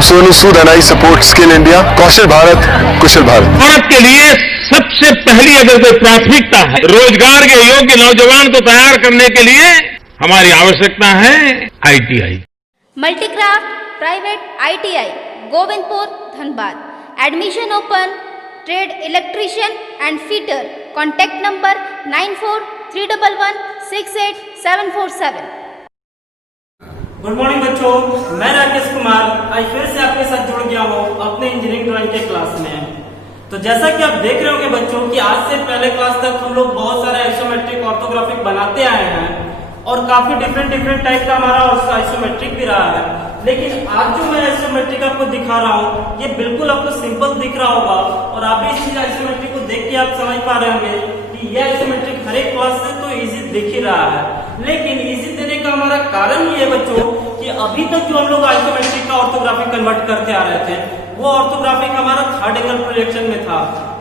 I'm Sonu Sood and I support Skill India. कौशल भारत, कुशल भारत. भारत के लिए सबसे पहली अगर कोई प्राथमिकता है रोजगार के योग्य नौजवान को तैयार करने के लिए हमारी आवश्यकता है ITI. Multicraft private ITI Govindpur Dhanbad. Admission open. Trade electrician and fitter. Contact number 9431168747. Good morning बच्चों, मैं राकेश कुमार आज फिर से आपके साथ जुड़ गया हूँ अपने इंजीनियरिंग ड्राइंग के क्लास में. तो जैसा कि आप देख रहे होंगे बच्चों कि आज से पहले क्लास तक हम लोग बहुत सारे आइसोमेट्रिक ऑर्थोग्राफिक बनाते आए हैं और काफी डिफरेंट टाइप का हमारा आइसोमेट्रिक भी रहा है. लेकिन आज जो मैं आइसोमेट्रिक आपको दिखा रहा हूँ ये बिल्कुल आपको सिंपल दिख रहा होगा और आप भी इस आइसोमेट्रिक को देख के आप समझ पा रहे होंगे कि यह आइसोमेट्रिक हर एक क्लास से तो इजी दिख ही रहा है. लेकिन इजी देने का हमारा कारण ये है बच्चों कि अभी तक जो हम लोग आइसोमेट्रिक का ऑर्थोग्राफिक कन्वर्ट करते आ रहे थे वो ऑर्थोग्राफिक हमारा थर्ड एंगल प्रोजेक्शन में था.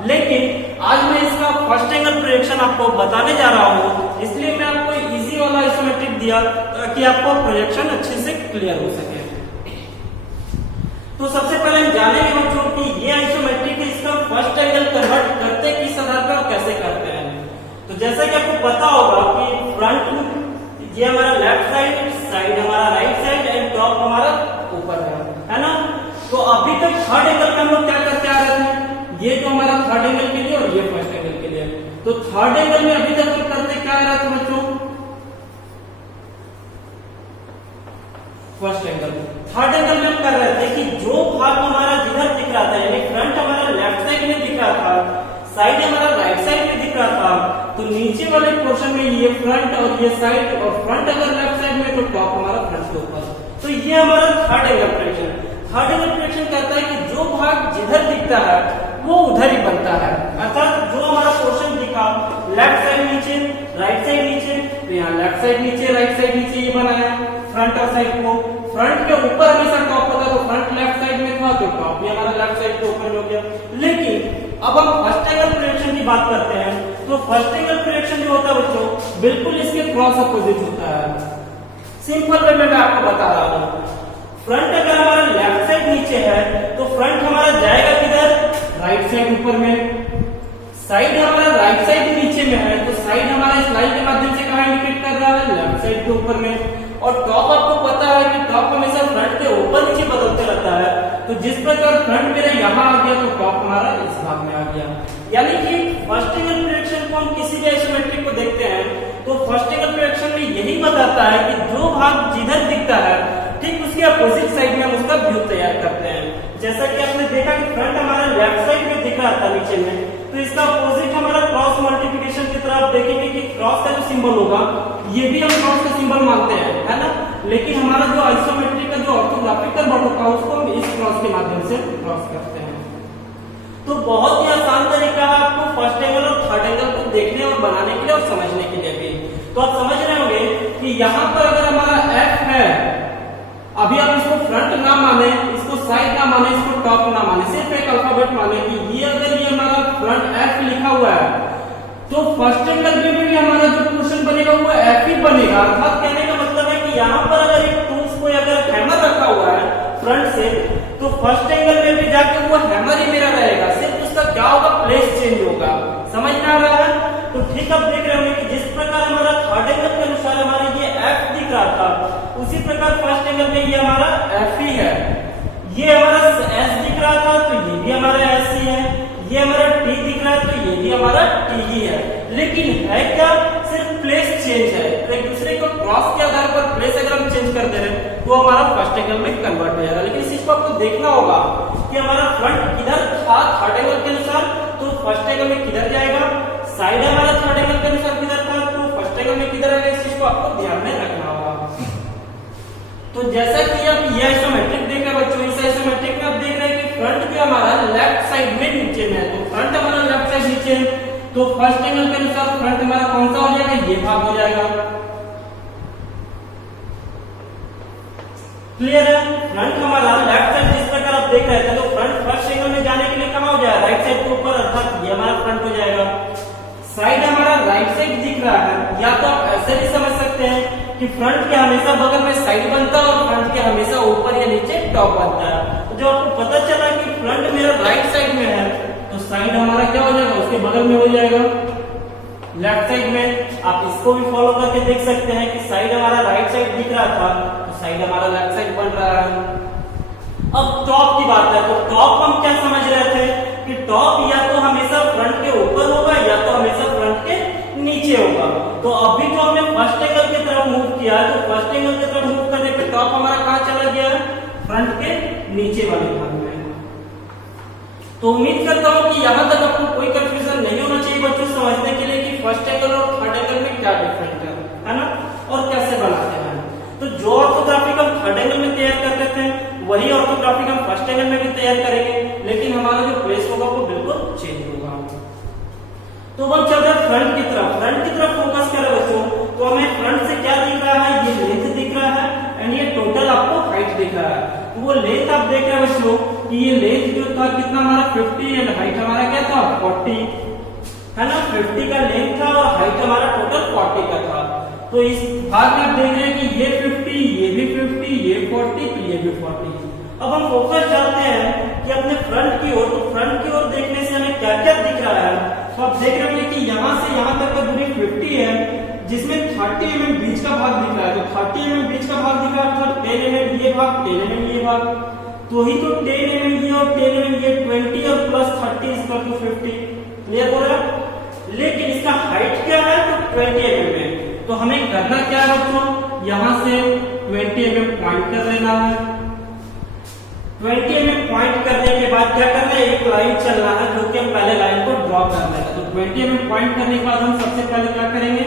लेकिन आज मैं इसका फर्स्ट एंगल प्रोजेक्शन आपको बताने जा रहा हूँ, इसलिए मैं आपको इजी वाला आइसोमेट्रिक दिया ताकि आपको प्रोजेक्शन अच्छे से क्लियर हो सके. तो सबसे पहले हम जानेंगे बच्चों कि ये आइसोमेट्रिक इसका फर्स्ट एंगल कन्वर्ट करते किस आधार पर और कैसे करते हैं. तो जैसा कि आपको पता होगा कि फ्रंट ये हमारा लेफ्ट साइड हमारा राइट साइड एंड टॉप हमारा ऊपर है ना. तो अभी तक थर्ड एंगल में हम लोग क्या करते आ रहे थे, ये तो हमारा थर्ड एंगल के लिए और ये फर्स्ट एंगल के लिए. तो थर्ड एंगल में अभी तक हम करते क्या आ रहा था बच्चों, फर्स्ट एंगल. थर्ड एंगल में हम कर रहे थे कि जो भाग हमारा जिधर दिख रहा था यानी फ्रंट हमारा लेफ्ट साइड में दिख रहा था, साइड हमारा राइट साइड में दिख रहा था, तो नीचे वाले पोर्शन में ये फ्रंट और ये साइड और फ्रंट अगर लेफ्ट साइड में तो टॉप हमारा फ्रंट के ऊपर. तो ये हमारा third angle projection. Third angle projection कहता है कि जो भाग जिधर दिखता है वो उधर ही बनता है. अर्थात जो हमारा पोर्शन दिखा लेफ्ट साइड नीचे राइट साइड नीचे, तो यहाँ लेफ्ट साइड नीचे राइट साइड नीचे ये बना है फ्रंट और साइड को. फ्रंट के ऊपर हमेशा टॉप होता है तो फ्रंट लेफ्ट साइड में था तो टॉप भी हमारा लेफ्ट साइड के ऊपर हो गया. लेकिन अब हम फर्स्ट एंगल प्रोजेक्शन की बात करते हैं. तो फर्स्ट एंगल प्रोजेक्शन जो होता है बच्चों बिल्कुल इसके क्रॉस अपोजिट होता है. सिंपल वे में मैं आपको बता रहा हूँ. फ्रंट अगर हमारा लेफ्ट साइड नीचे है तो फ्रंट हमारा जाएगा किधर, राइट साइड ऊपर में. साइड हमारा राइट साइड नीचे में है तो साइड हमारा इस लाइन के माध्यम से कहां इंडिकेट कर रहा है, लेफ्ट साइड के ऊपर में. और टॉप आपको पता है कि टॉप हमेशा फ्रंट के ऊपर नीचे बदलते रहता है. तो जिस प्रकार फ्रंट मेरा यहाँ आ गया तो टॉप हमारा इस भाग में आ गया. यानी कि फर्स्ट एंगल प्रोजेक्शन को हम किसी भी आइसोमेट्रिक को देखते हैं तो फर्स्ट एंगल प्रोजेक्शन में यही बताता है कि जो भाग जिधर दिखता है ठीक उसके अपोजिट साइड में हम उसका व्यू तैयार करते हैं. जैसा कि आपने देखा कि फ्रंट हमारा लेफ्ट साइड में दिख रहा था नीचे में, तो इसका अपोजिट हमारा क्रॉस मल्टीप्लिकेशन की तरह आप देखेंगे कि क्रॉस का जो सिंबल होगा ये भी हम क्रॉस का सिंबल मानते हैं है ना. लेकिन हमारा जो आइसोमेट्रिक का जो ऑर्थोग्राफिक कन्वर्ट होता है उसको हम इस क्रॉस के माध्यम से क्रॉस करते हैं. तो बहुत ही आसान तरीका है आपको फर्स्ट एंगल और थर्ड एंगल को देखने और बनाने के लिए और समझने के लिए भी. तो आप समझ रहे होंगे कि यहाँ पर अगर हमारा F है, अभी आप इसको फ्रंट ना माने, इसको साइड ना माने, इसको टॉप ना माने, सिर्फ एक अल्फाबेट माने कि ये अगर ये हमारा फ्रंट F लिखा हुआ है तो फर्स्ट एंगल में भी हमारा जो पोर्शन बनेगा वो F ही बनेगा. अर्थात कहने का मतलब है कि यहाँ पर अगर एक टूल्स को अगर हैमर रखा हुआ है फ्रंट से तो फर्स्ट एंगल में भी जाके वो हैमर ही मेरा रहेगा, सिर्फ उसका क्या होगा, प्लेस चेंज होगा. समझ में आ रहा है. तो ठीक आप देख रहे होंगे कि जिस प्रकार हमारा थर्ड एंगल के अनुसार हमारा ये F दिख रहा था उसी प्रकार फर्स्ट एंगल में ये हमारा F ही है. ये हमारा S दिख रहा था तो ये भी हमारा S ही है. ये हमारा T दिख रहा है तो ये भी हमारा T ही है. लेकिन है क्या, सिर्फ प्लेस चेंज है. तो एक दूसरे को क्रॉस के आधार पर प्लेस अगर हम चेंज कर दे रहे तो हमारा फर्स्ट एंगल में कन्वर्ट हो जाएगा. लेकिन इस चीज को आपको देखना होगा कि हमारा फ्रंट किधर था थर्ड एंगल के अनुसार तो फर्स्ट एंगल में किधर जाएगा, साइड हमारा थर्ड एंगल के अनुसार किधर था तो फर्स्ट एंगल में किधर आएगा. इस चीज को आपको ध्यान में रखना होगा. तो जैसा कि आप ये आइसोमेट्रिक देख रहे बच्चों, इस आइसोमेट्रिक में आप देख रहे हैं कि फ्रंट जो हमारा लेफ्ट साइड में नीचे में है तो फ्रंट हमारा लेफ्ट साइड नीचे है तो फर्स्ट एंगल के अनुसार फ्रंट हमारा कौन सा हो जाएगा, ये भाग हो जाएगा. क्लियर है. फ्रंट हमारा लेफ्ट साइड जिस प्रकार आप देख रहे थे तो फ्रंट फर्स्ट एंगल में जाने के लिए कहां हो जाएगा, राइट साइड के ऊपर, अर्थात ये हमारा फ्रंट हो जाएगा. साइड हमारा राइट साइड दिख रहा है या तो आप ऐसे भी समझ सकते हैं कि फ्रंट के हमेशा बगल में साइड बनता है और फ्रंट के हमेशा ऊपर या नीचे टॉप बनता है। तो जो आपको पता चला कि फ्रंट मेरा राइट साइड में है तो साइड हमारा क्या हो जाएगा, उसके बगल में हो जाएगा लेफ्ट साइड में। आप इसको भी फॉलो करके देख सकते हैं कि साइड हमारा राइट साइड दिख रहा था तो साइड हमारा लेफ्ट साइड बन रहा है। अब टॉप की बात है तो टॉप हम क्या समझ रहे थे कि टॉप या तो हमेशा फ्रंट के ऊपर होगा या तो हमेशा फ्रंट के नीचे होगा। तो अभी जो हमने फर्स्ट एंगल की तरफ मूव किया है तो फर्स्ट एंगल की तरफ मूव करने पे टॉप हमारा कहाँ चला गया है, फ्रंट के नीचे वाले भाग में। तो उम्मीद करता हूँ कि यहाँ तक आपको कोई कंफ्यूजन नहीं होना चाहिए बच्चों, समझने के लिए कि फर्स्ट एंगल और थर्ड एंगल में क्या डिफरेंस है ना, और कैसे बनाते हैं। तो जो ऑर्थोग्राफिक हम थर्ड एंगल में तैयार करते थे वही ऑर्थोग्राफिक हम फर्स्ट एंगल में भी तैयार करेंगे, लेकिन हमारा जो प्लेस होगा वो बिल्कुल चेंज होगा। तो हम चल रहे फ्रंट की तरफ फोकस करें बच्चों। तो हमें फ्रंट से क्या दिख रहा है, ये लेंथ दिख रहा है एंड ये टोटल आपको हाइट दिख रहा है। तो वो लेंथ आप देख रहे हैं बच्चों कि ये लेंथ जो था कितना हमारा 50 एंड हाइट हमारा क्या था 40 है ना, 50 का लेंथ था और हाइट हमारा टोटल 40 का था। तो इस भाग में आप देख रहे हैं कि ये 50, ये भी 50, ये 40, तो ये भी 40। अब हम फोकस डालते हैं कि अपने फ्रंट की ओर, तो फ्रंट की ओर देखने से हमें क्या क्या दिख रहा है। तो आप देख रहे हैं कि यहाँ से यहाँ तक का दूरी 50 है जिसमें 30 mm बीच का भाग दिख रहा है। तो 30 mm बीच का भाग दिख रहा है अर्थात 10 mm ये भाग, 10 mm ये भाग, तो ही तो 10 mm ये और 10 mm ये 20 और plus 30 is equal to 50। Clear हो रहा है। लेकिन इसका हाइट क्या है तो 20 mm है। तो हमें करना क्या है बच्चों, यहाँ से 20 mm पॉइंट कर लेना है। 20 mm पॉइंट करने के बाद क्या करना है, एक लाइन चलना है जो कि हम पहले लाइन को ड्रॉ कर लेंगे। तो 20 mm पॉइंट करने के बाद हम सबसे पहले क्या करेंगे,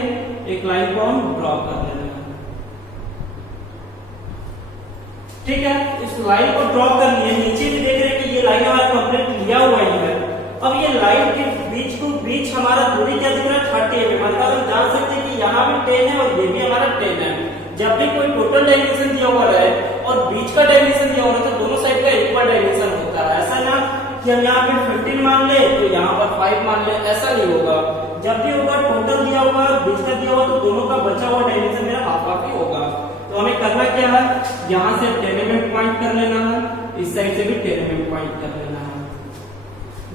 एक लाइन को हम ड्रॉ कर लेंगे। ठीक है, इस लाइन को ड्रॉ कर लिए। नीचे भी देख रहे हैं कि ये लाइन हमारा कंप्लीट लिया हुआ ही है। अब ये लाइन के बीच को बीच हमारा दूरी क्या दिख रहा है 30 mm। मतलब हम जान सकते हैं कि यहाँ भी 10 है और ये भी हमारा 10 है। जब भी कोई टोटल डायमेंशन दिया हुआ है और बीच का डायमेंशन दिया हुआ है तो दोनों साइड का इक्वल डायमेंशन होता है। ऐसा ना कि हम यहाँ पे 15 मान ले तो यहाँ पर 5 मान ले, ऐसा नहीं होगा। जब भी होगा टोटल दिया हुआ और बीच का दिया हुआ तो दोनों का बचा हुआ डायमेंशन मेरा हाफ हाफ ही होगा। तो हमें करना क्या है, यहाँ से 10 mm पॉइंट कर लेना है, इस साइड से भी 10 mm पॉइंट कर लेना है।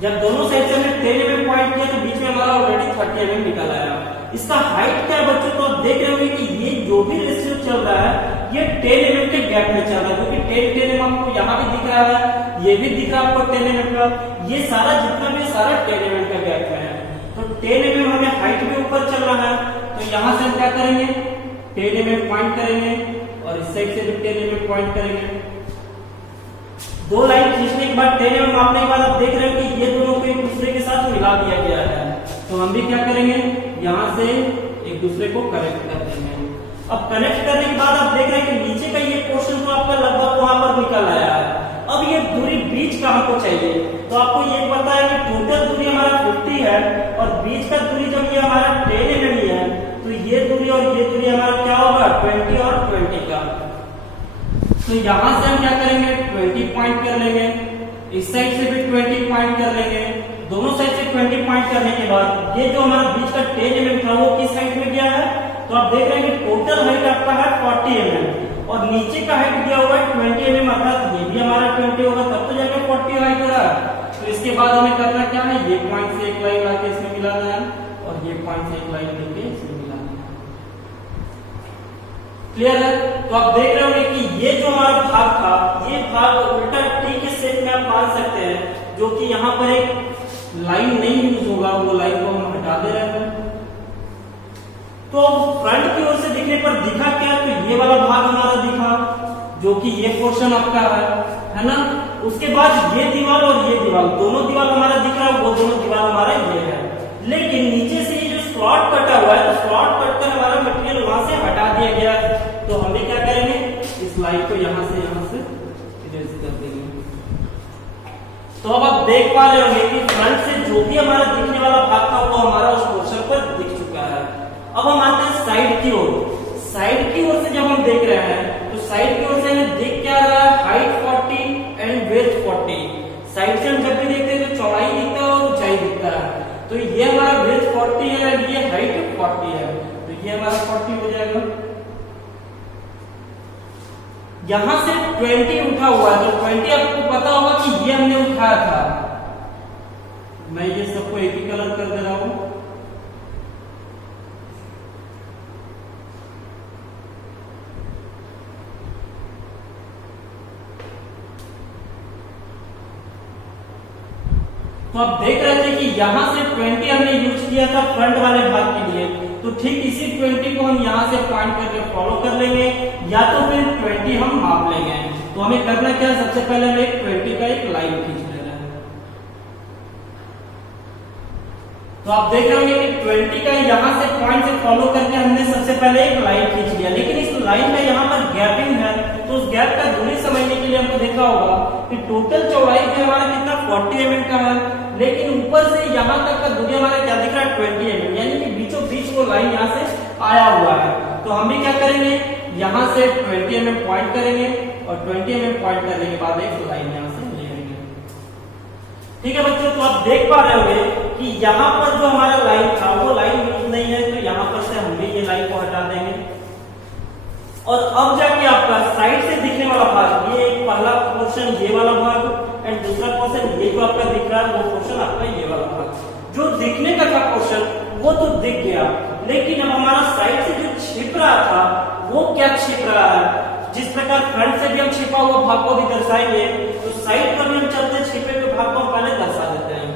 जब दोनों साइड से हमने 10 mm पॉइंट किया तो बीच में हमारा ऑलरेडी 30 mm निकल आया। इसका हाइट क्या है बच्चों, तो आप देख रहे होंगे कि ये जो भी रेशियो चल रहा है ये 10 mm के गैप में चल रहा है, क्योंकि 10 mm आपको यहाँ भी दिख रहा है, ये भी दिख रहा है आपको 10 mm का, ये सारा जितना भी सारा 10 mm का गैप में है। तो 10 mm हमें हाइट भी ऊपर चल रहा है। तो यहाँ से हम क्या करेंगे, 10 mm पॉइंट करेंगे और इस साइड से भी 10 mm पॉइंट करेंगे। दो लाइन खींचने के बाद 10 mm मापने के बाद आप देख रहे हो कि ये दोनों को एक दूसरे के साथ मिला दिया गया है। तो हम भी क्या करेंगे, यहाँ से एक दूसरे को कनेक्ट कर देंगे। अब कनेक्ट करने के बाद आप देख रहे हैं कि नीचे का ये पोर्शन तो आपका लगभग वहां पर निकल आया है। अब ये दूरी बीच का हमको चाहिए। तो आपको ये पता है कि टोटल दूरी हमारा 50 है और बीच का दूरी जब ये हमारा 10 mm है तो ये दूरी और ये दूरी हमारा क्या होगा 20 और 20 का। तो यहाँ से हम क्या करेंगे, 20 पॉइंट कर लेंगे, इस साइड से भी 20 पॉइंट कर लेंगे। दोनों साइड से 20 पॉइंट करने के बाद ये जो हमारा बीच का 10 mm था वो किस साइड में गया है, तो आप देख रहे हैं कि टोटल हाइट आपका है 40 mm और नीचे का हाइट दिया हुआ है 20 mm, अर्थात ये भी हमारा 20 होगा तब तो जाके 40 हाइट हो रहा है। तो इसके बाद हमें करना क्या है, ये पॉइंट से एक लाइन लाके इसमें मिलाना है और ये पॉइंट से एक लाइन लेके इसमें मिलाना है। क्लियर है। तो आप देख रहे होंगे कि ये जो हमारा भाग था ये भाग उल्टा टी के शेप में आप मान सकते हैं, जो कि यहाँ पर एक लाइन नहीं यूज होगा, वो लाइन को हम हटा दे रहे हैं। तो फ्रंट की ओर से दिखने पर दिखा क्या, तो ये वाला भाग हमारा दिखा जो कि ये पोर्शन आपका है ना। उसके बाद ये दीवार और ये दीवार दोनों दीवार हमारा दिख रहा है, वो दोनों दीवार हमारा ये है। लेकिन नीचे से ये जो स्लॉट कटा हुआ है तो स्लॉट कट कर हमारा मटेरियल वहां से हटा दिया गया। तो हम भी क्या करेंगे, इस लाइन को यहाँ से इरेज कर देंगे। तो अब आप देख पा रहे होंगे कि फ्रंट से जो भी हमारा दिखने वाला भाग था वो हमारा उस पोर्शन पर दिख चुका है। अब हम आते हैं साइड की ओर। साइड की ओर से जब हम देख रहे हैं तो साइड की ओर से हमें दिख क्या रहा है, हाइट 40 एंड विड्थ 40। साइड से हम जब भी देखते हैं तो चौड़ाई दिखता है और ऊंचाई दिखता है। तो ये हमारा विड्थ 40 है, ये हाइट 40 है, तो ये हमारा 40 हो जाएगा। यहाँ से 20 उठा हुआ है, तो 20 आपको पता होगा कि ये हमने उठाया था। मैं ये सबको एक ही कलर कर दे रहा हूं। तो आप देख रहे थे कि यहां से 20 हमने यूज किया था फ्रंट वाले भाग के लिए, तो ठीक इसी 20 को हम यहां से पॉइंट करके फॉलो कर लेंगे, या तो फिर 20 हम माप लेंगे। तो हमें करना क्या है, सबसे पहले हमें 20 का एक लाइन खींच लेना है। तो आप देख रहे होंगे कि 20 का यहां से पॉइंट से फॉलो करके हमने सबसे पहले एक लाइन खींच लिया, लेकिन इस लाइन का यहाँ पर गैपिंग है, तो उस गैप का दूरी समझने के लिए हमको देखा होगा कि टोटल चौड़ाई जो हमारा कितना 40 mm का है, लेकिन ऊपर से यहाँ तक का दूरी हमारा क्या दिख रहा है 20 mm, यानी कि बीचों बीच वो लाइन यहाँ से आया हुआ है। तो हम भी क्या करेंगे, यहाँ से 20 mm पॉइंट करेंगे और 20 mm पॉइंट करने के बाद एक लाइन यहाँ से ले लेंगे। ठीक है बच्चों, तो आप देख पा रहे होंगे कि यहाँ पर जो हमारा लाइन था वो लाइन यूज नहीं है, तो यहाँ पर से हम भी ये लाइन को हटा देंगे। और अब जाके आपका साइड से दिखने वाला भाग, ये एक पहला पोर्शन ये वाला भाग एंड दूसरा पोर्शन ये जो आपका दिख रहा है वो पोर्शन आपका ये वाला भाग। जो दिखने का था पोर्शन वो तो दिख गया, लेकिन अब हमारा साइड से जो छिप रहा था वो क्या छिप रहा है। जिस प्रकार फ्रंट से भी हम छिपा हुआ भाग को भी दर्शाएंगे, तो साइड पर भी हम चलते छिपे हुए भाग को हम पहले दर्शा देते हैं।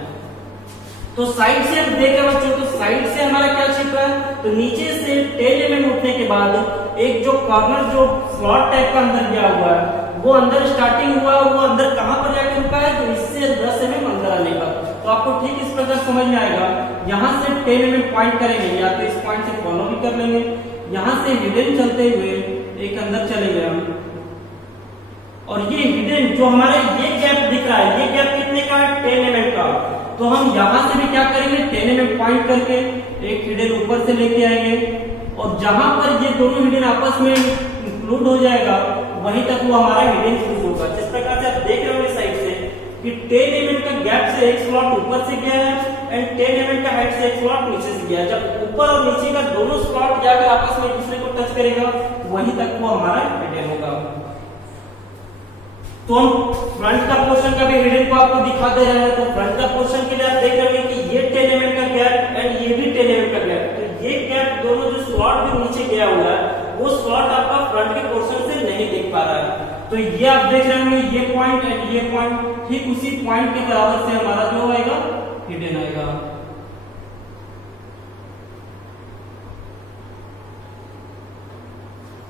तो साइड से हम देखें बच्चों, तो साइड से हमारा क्या छिप रहा है, तो नीचे से 10 mm उठने के बाद एक जो कॉर्नर जो स्लॉट टाइप का अंदर गया हुआ है वो अंदर स्टार्टिंग हुआ, वो अंदर कहां पर जाके रुका है, तो इससे 10 mm अंदर आने का। तो आपको ठीक इस प्रकार समझ में आएगा। यहाँ से 10 mm पॉइंट करेंगे, या तो इस पॉइंट से फॉलो भी कर लेंगे, यहाँ से हिडन चलते हुए एक अंदर चलेंगे हम, और ये हिडन जो हमारे ये गैप दिख रहा है, ये गैप कितने का है 10 mm का। तो हम यहाँ से भी क्या करेंगे, 10 mm पॉइंट करके एक हिडन ऊपर से लेके आएंगे, और जहां पर ये दोनों हिडन आपस में इंक्लूड हो जाएगा वहीं तक वो हमारा हिडन यूज होगा। जिस प्रकार से आप देख रहे हो साइड से कि 10 mm का गैप से एक स्लॉट ऊपर से गया है एंड 10 mm का हाइट से एक स्लॉट नीचे से गया है। जब ऊपर और नीचे का दोनों स्लॉट जाकर आपस में एक दूसरे को टच करेगा वहीं तक वो हमारा हिडन होगा। तो हम फ्रंट का पोर्शन का भी हिडन को आपको दिखा दे रहे हैं। तो फ्रंट का पोर्शन के लिए आप देख रहे हैं कि ये 10 mm का गैप एंड ये भी 10 mm का गैप, तो ये गैप दोनों जो स्लॉट भी नीचे गया हुआ है वो स्लॉट आपका फ्रंट के पोर्शन से नहीं दिख पा रहा है। तो ये आप देख रहे होंगे ये पॉइंट एंड ये पॉइंट ठीक उसी पॉइंट के बराबर से हमारा जो आएगा हिडन आएगा।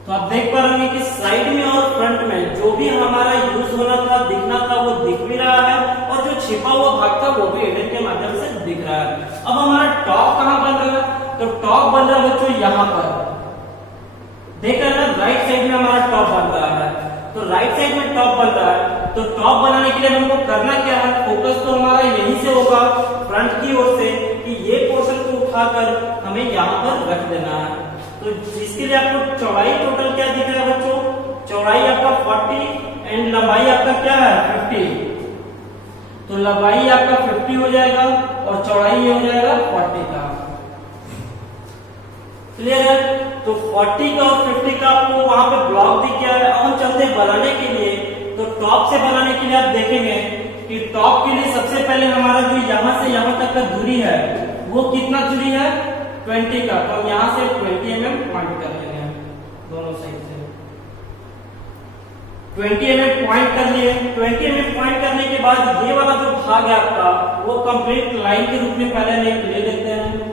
तो आप देख पा रहे हैं कि साइड में और फ्रंट में जो भी हमारा यूज होना था, दिखना था, वो दिख भी रहा है, और जो छिपा हुआ भाग था वो भी हिडन के माध्यम से दिख रहा है। अब हमारा टॉप कहां बन रहा है, तो टॉप बन रहा है बच्चों यहाँ पर, देख रहे हैं ना, राइट साइड में हमारा टॉप बन रहा है। तो राइट साइड में टॉप बन रहा है, तो टॉप बनाने के लिए हमको करना क्या है, फोकस तो हमारा यहीं से होगा फ्रंट की ओर से, कि ये पोर्शन को उठाकर हमें यहाँ पर रख देना है। तो जिसके लिए आपको चौड़ाई टोटल क्या दिख रहा है बच्चों, चौड़ाई आपका 40 एंड लंबाई आपका क्या है 50। तो लंबाई आपका 50 हो जाएगा और चौड़ाई ये हो जाएगा 40 का। क्लियर है? तो 40 का और 50 का आपको वहां पे ब्लॉक दिख गया है। अब हम चलते हैं बनाने के लिए। तो टॉप से बनाने के लिए आप देखेंगे कि टॉप के लिए सबसे पहले हमारा जो यहाँ से यहाँ तक का दूरी है वो कितना दूरी है 20 का। तो हम यहाँ से 20 mm पॉइंट कर लेंगे दोनों साइड से। 20 mm पॉइंट कर लिए। 20 mm पॉइंट करने के बाद ये वाला जो भाग है आपका वो कंप्लीट लाइन के रूप में पहले ले लेते हैं।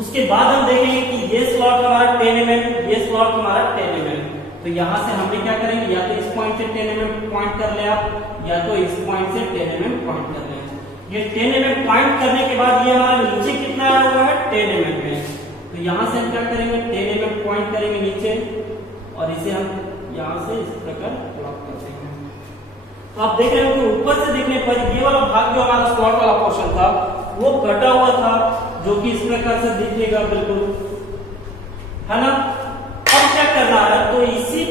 उसके बाद हम देखेंगे कि ये स्लॉट हमारा 10 mm, ये स्लॉट हमारा 10 mm। तो यहां से हम भी क्या करेंगे, या तो इस पॉइंट से 10 mm पॉइंट कर ले आप, या तो इस पॉइंट से 10 mm पॉइंट कर ले। ये 10 mm पॉइंट करने के बाद ये हमारा नीचे कितना आया हुआ है 10 mm में। तो यहां से हम क्या करेंगे 10 mm पॉइंट करेंगे नीचे, और इसे हम यहां से इस प्रकार ब्लॉक कर देंगे। तो आप देख रहे हो कि ऊपर से देखने पर ये वाला भाग जो हमारा स्लॉट वाला पोर्शन था वो कटा हुआ था, जो कि इस प्रकार से दिखेगा बिल्कुल, है ना। अब क्या करना है, तो इसी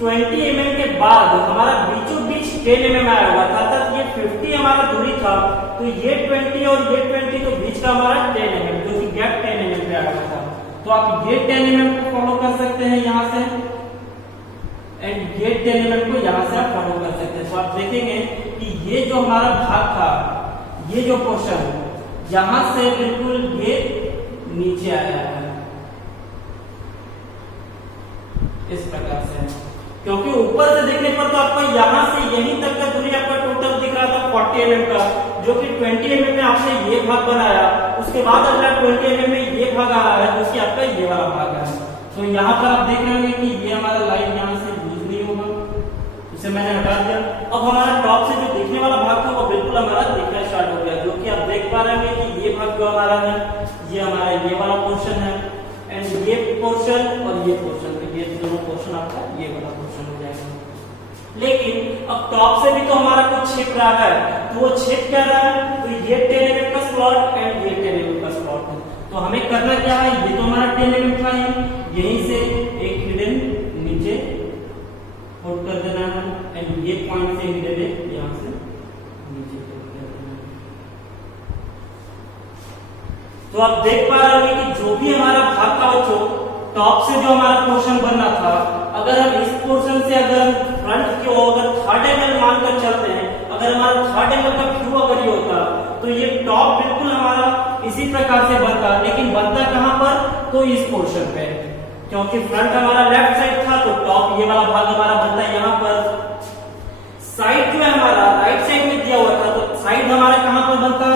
20 mm के बाद हमारा बीचों बीच 10 mm आया हुआ था, अर्थात ये 50 हमारा दूरी था, तो ये 20 और ये 20 तो बीच का हमारा 10 mm, जो कि गैप 10 mm पे आया हुआ था। तो आप ये 10 mm को फॉलो कर सकते हैं यहाँ से। ये 10 mm को यहाँ से आप फॉलो कर सकते हैं। तो आप देखेंगे कि ये जो हमारा भाग था, ये जो पोर्शन यहाँ से बिल्कुल ये नीचे आया है इस प्रकार से, क्योंकि ऊपर से देखने पर तो आपको यहाँ से यहीं तक का दूरी आपका टोटल दिख रहा था 40 mm का, जो कि 20 mm में आपने ये भाग बनाया, उसके बाद अगला 20 mm में ये भाग आ रहा है, जो कि आपका ये वाला भाग है। तो यहाँ पर आप देख रहे होंगे कि ये हमारा लाइन यहाँ से लूज नहीं होगा, इसे मैंने हटा दिया। अब हमारा टॉप से जो दिखने वाला भाग था वो बिल्कुल हमारा दिखना स्टार्ट हो गया, जो कि आप देख पा रहे हैं कि ये भाग जो हमारा है ये हमारा ये वाला पोर्शन है, एंड ये पोर्शन और ये पोर्शन, तो ये दोनों पोर्शन आपका ये वाला पोर्शन हो जाएगा। लेकिन अब टॉप से भी तो हमारा कुछ छिप रहा है, तो वो छिप क्या रहा है, तो ये 10 mm का स्लॉट एंड ये 10 mm का स्लॉट है। तो हमें करना क्या है, ये तो हमारा 10 mm था, यहीं से एक हिडन नीचे पुट कर देना है, एंड ये पॉइंट से हिडन है यहाँ से नीचे पुट कर देना है। तो आप देख पा रहे होंगे कि जो भी हमारा भाग का बच्चों टॉप से जो हमारा पोर्शन बनना था, अगर हम इस पोर्शन से अगर हम फ्रंट की ओर अगर 3rd एंगल मानकर चलते हैं, अगर हमारा 3rd एंगल का व्यू अगर ये होता तो ये टॉप बिल्कुल हमारा इसी प्रकार से बनता, लेकिन बनता कहां पर, तो इस पोर्शन पे, क्योंकि फ्रंट हमारा लेफ्ट साइड था तो टॉप ये वाला भाग हमारा बनता यहाँ पर। साइड जो है हमारा राइट साइड में दिया हुआ था, तो साइड हमारा कहां पर बनता,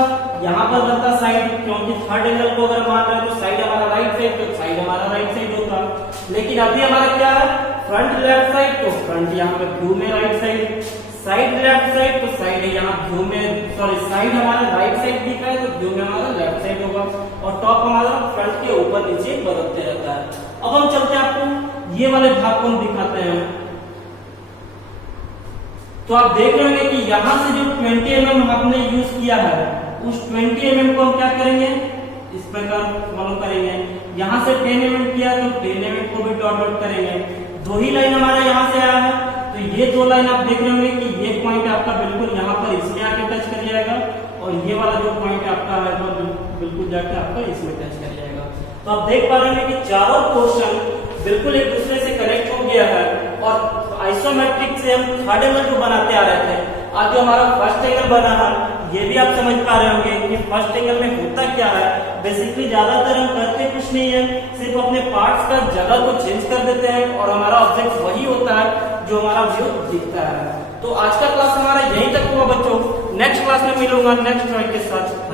यहाँ पर बनता साइड, क्योंकि 3rd एंगल को अगर मान रहे हैं तो साइड हमारा राइट साइड, तो साइड हमारा राइट साइड होता। लेकिन अभी हमारा क्या है, फ्रंट लेफ्ट साइड, तो फ्रंट यहाँ पे व्यू में right side, side left side, तो साइड है यहाँ व्यू में, सॉरी साइड हमारा राइट साइड दिख रहा है तो व्यू में हमारा लेफ्ट साइड होगा, और टॉप हमारा फ्रंट के ऊपर नीचे बदलते रहता है। अब हम चलते हैं आपको ये वाले भाग को हम दिखाते हैं। तो आप देख रहे होंगे कि यहाँ से जो 20 mm हमने यूज किया है, उस 20 mm को हम क्या करेंगे, इस प्रकार फॉलो करेंगे। यहाँ से 10 mm किया तो 10 mm को भी डॉट डॉट करेंगे। दो ही लाइन हमारा यहाँ से आया है, तो ये दो लाइन आप देख रहे होंगे कि ये पॉइंट आपका बिल्कुल यहाँ पर इसमें आके टच कर जाएगा, और ये वाला जो पॉइंट आपका है तो बिल्कुल जाके आपका इसमें टच कर जाएगा। तो आप देख पा रहे हैं कि चारों पोर्शन बिल्कुल एक दूसरे से कनेक्ट हो गया है, और आइसोमेट्रिक से हम 3rd एंगल जो बनाते आ रहे थे, आज जो हमारा 1st एंगल बना है, ये भी आप समझ पा रहे होंगे कि 1st एंगल में होता क्या है। बेसिकली ज्यादातर हम करते कुछ नहीं है, सिर्फ अपने पार्ट्स का जगह को चेंज कर देते हैं, और हमारा ऑब्जेक्ट वही होता है जो हमारा व्यू दिखता है। तो आज का क्लास हमारा यहीं तक हुआ बच्चों, नेक्स्ट क्लास में मिलूंगा नेक्स्ट टॉपिक के साथ।